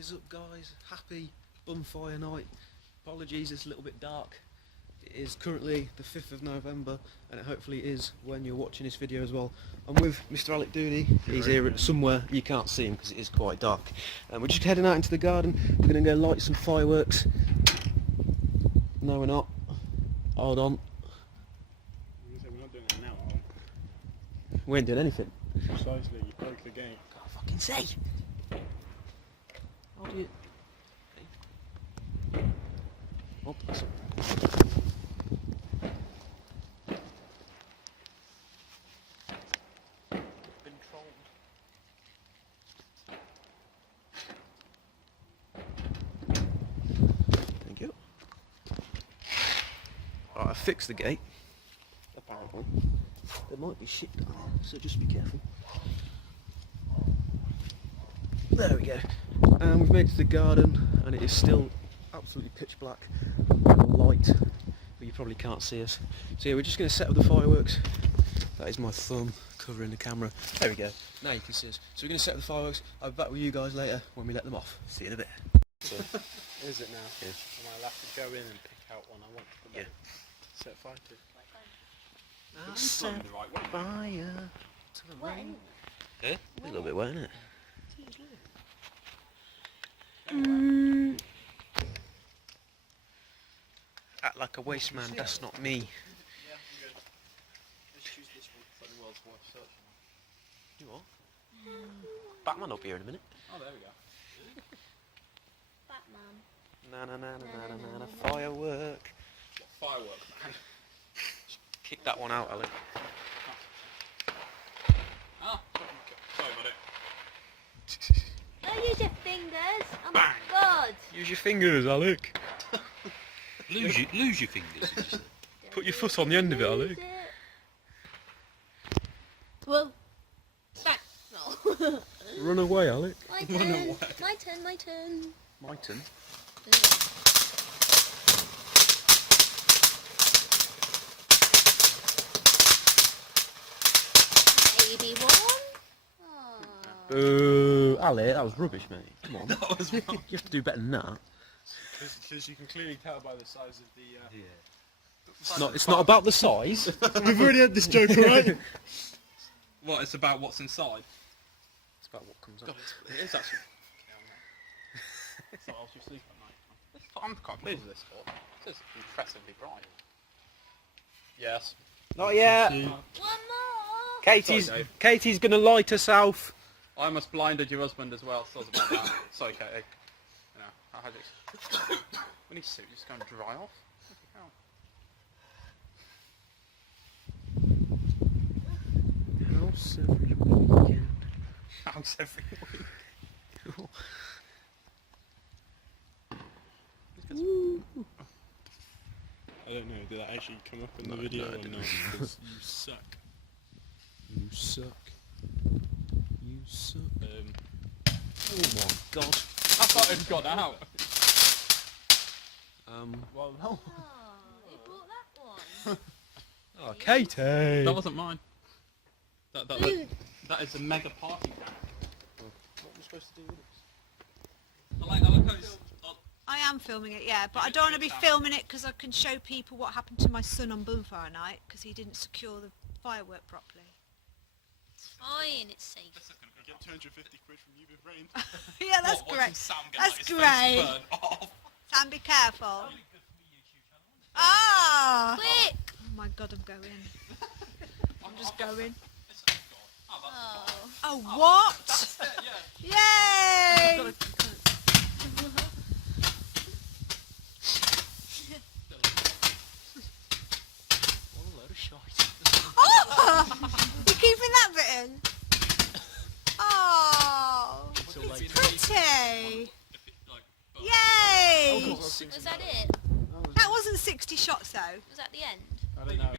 is up, guys? Happy Bonfire night. Apologies, it's a little bit dark. It is currently the 5th of November, and it hopefully is when you're watching this video as well. I'm with Mr. Alec Dooney. He's here somewhere. You can't see him because it is quite dark. We're just heading out into the garden. We're going to go light some fireworks. No, we're not. Hold on. We're not doing it now, are we? We ain't doing anything. Precisely, you broke the game. Can't fucking say. How do you... Oh, that's... Been trolled. Thank you. Alright, I fixed the gate. Apparently. There might be shit down there, so just be careful. There we go. And we've made it to the garden, and it is still absolutely pitch black and light, but you probably can't see us. So yeah, we're just going to set up the fireworks. That is my thumb covering the camera. There we go. Now you can see us. So we're going to set up the fireworks. I'll be back with you guys later when we let them off. See you in a bit. So, Is it now? Yeah. Am I allowed to go in and pick out one I want to put set fire to? I'll set fire to the rain. Yeah? A little bit wet, isn't it? Act like a waste man, that's not me. Yeah, good. Let's choose this one. It's like the world's worst search. You what? Batman will be here in a minute. Oh, there we go. Batman. Na na na na na na na, firework. What firework, man? Kick that one out, Alec. Ah, sorry about it. Don't use your fingers. Oh my god. Use your fingers, Alec. Lose your fingers. Put your foot on the end of it, Alec. Whoa. Back. No. Run away, Alec. My turn. My turn. My turn. My turn. Baby one. Boo. Alec, that was rubbish, mate. Come on. That was wrong. You have to do better than that. Because you can clearly tell by the size of the... It's not about the size. We've already had this joke, right? What, it's about what's inside? It's about what comes God, up. it is actually... So else you sleep at night. I'm quite pleased with this spot. This is impressively bright. Yes. Not yet. One more. Katie's gonna light herself. I almost blinded your husband as well, so about that. Sorry, Katie. You know, I had it. When his suit just going to dry off. House every weekend. House every week. I don't know, did that actually come up in the video or not? Because you suck. You suck. You suck. Oh my god. I thought it got out. Well, no. Oh, you brought that one. Oh, Katie. That wasn't mine. That is a mega party pack. What am I supposed to do with this? I like how it's... I am filming it, yeah, but I don't want to be filming it because I can show people what happened to my son on Bonfire night because he didn't secure the firework properly. Fine, it's safe. You get 250 quid from you with rain. Yeah, that's great. That's great. Sam, be careful. Ah! Quick. Oh my god, I'm going. I'm just going. Oh. Oh, what? Yay! What a load of shite. Oh! You're keeping that bit in? Oh! Pretty! Yay! Was that it? That wasn't 60 shots though. Was that the end? I don't know.